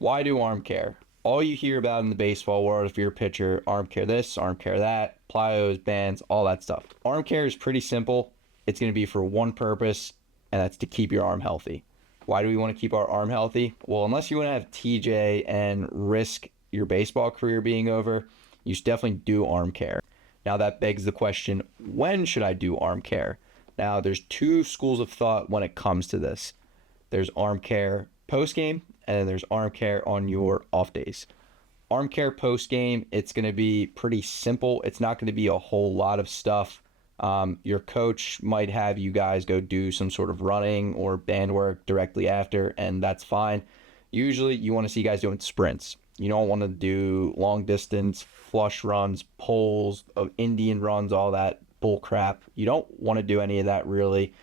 Why do arm care? All you hear about in the baseball world, if you're a pitcher, arm care this, arm care that, plyos, bands, all that stuff. Arm care is pretty simple. It's going to be for one purpose, and that's to keep your arm healthy. Why do we want to keep our arm healthy? Well, unless you want to have TJ and risk your baseball career being over, you should definitely do arm care. Now that begs the question, when should I do arm care? Now there's two schools of thought when it comes to this. There's arm care post-game, and then there's arm care on your off days. Arm care post-game, it's going to be pretty simple. It's not going to be a whole lot of stuff. Your coach might have you guys go do some sort of running or band work directly after, and that's fine. Usually you want to see guys doing sprints. You don't want to do long distance, flush runs, poles, Indian runs, all that bull crap. You don't want to do any of that really.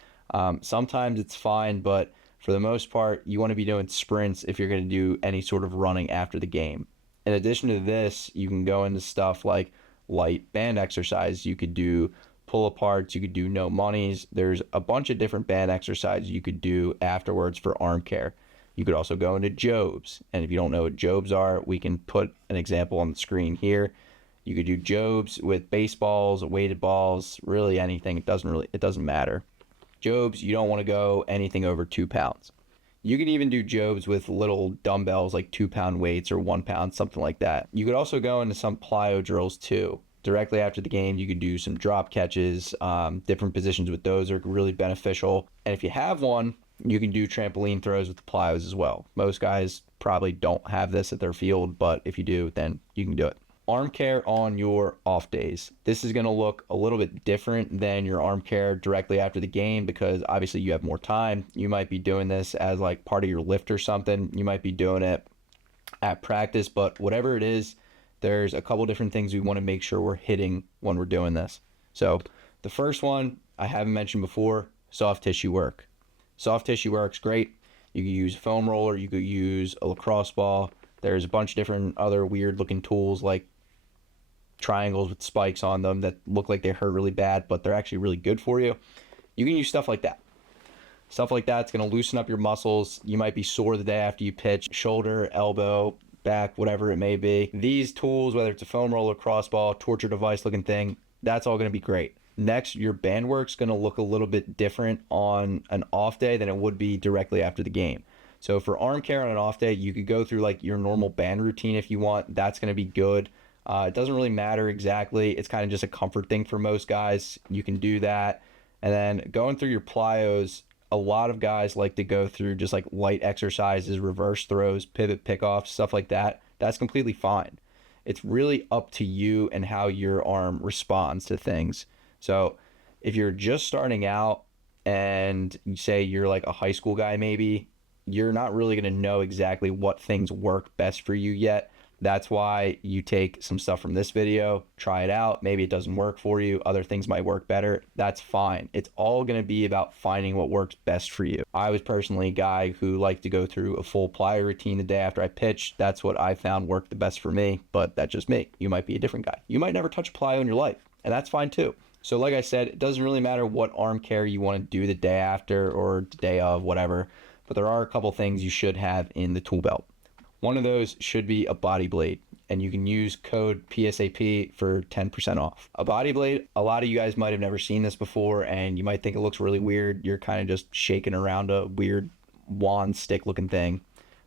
Sometimes it's fine, but for the most part, you want to be doing sprints if you're going to do any sort of running after the game. In addition to this, you can go into stuff like light band exercise. You could do pull-aparts. You could do no monies. There's a bunch of different band exercises you could do afterwards for arm care. You could also go into jobs. And if you don't know what jobs are, we can put an example on the screen here. You could do jobs with baseballs, weighted balls, really anything. It doesn't matter. Jobs, you don't want to go anything over 2 pounds. You can even do jobs with little dumbbells like 2-pound weights or 1 pound, something like that. You could also go into some plyo drills too. Directly after the game, you could do some drop catches. Different positions with those are really beneficial. And if you have one, you can do trampoline throws with the plyos as well. Most guys probably don't have this at their field, but if you do, then you can do it. Arm care on your off days. This is going to look a little bit different than your arm care directly after the game because obviously you have more time. You might be doing this as like part of your lift or something. You might be doing it at practice, but whatever it is, there's a couple different things we want to make sure we're hitting when we're doing this. So the first one I haven't mentioned before, soft tissue work. Soft tissue work's great. You could use a foam roller, you could use a lacrosse ball. There's a bunch of different other weird looking tools like triangles with spikes on them that look like they hurt really bad, but they're actually really good for you. You can use stuff like that. Stuff like that's going to loosen up your muscles. You might be sore the day after you pitch, shoulder, elbow, back, whatever it may be. These tools, whether it's a foam roller, crossball, torture device looking thing, that's all going to be great. Next, your band work's going to look a little bit different on an off day than it would be directly after the game. So for arm care on an off day, you could go through like your normal band routine if you want. That's going to be good. It doesn't really matter exactly. It's kind of just a comfort thing for most guys. You can do that. And then going through your plyos, a lot of guys like to go through just like light exercises, reverse throws, pivot pickoffs, stuff like that. That's completely fine. It's really up to you and how your arm responds to things. So if you're just starting out and you say you're like a high school guy maybe, you're not really going to know exactly what things work best for you yet. That's why you take some stuff from this video, try it out. Maybe it doesn't work for you. Other things might work better. That's fine. It's all going to be about finding what works best for you. I was personally a guy who liked to go through a full plyo routine the day after I pitched. That's what I found worked the best for me, but that's just me. You might be a different guy. You might never touch a plyo in your life, and that's fine too. So like I said, it doesn't really matter what arm care you want to do the day after or the day of, whatever, but there are a couple things you should have in the tool belt. One of those should be a body blade, and you can use code PSAP for 10% off. A body blade, a lot of you guys might have never seen this before, and you might think it looks really weird. You're kind of just shaking around a weird wand stick looking thing,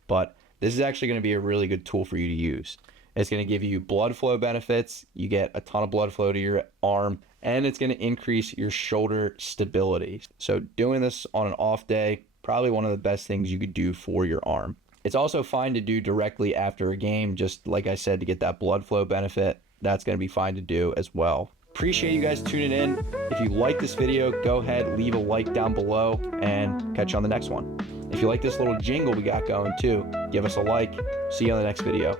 but this is actually going to be a really good tool for you to use. It's going to give you blood flow benefits. You get a ton of blood flow to your arm, and it's going to increase your shoulder stability. So doing this on an off day, probably one of the best things you could do for your arm. It's also fine to do directly after a game, just like I said, to get that blood flow benefit. That's going to be fine to do as well. Appreciate you guys tuning in. If you like this video, go ahead, leave a like down below, and catch you on the next one. If you like this little jingle we got going too, give us a like. See you on the next video.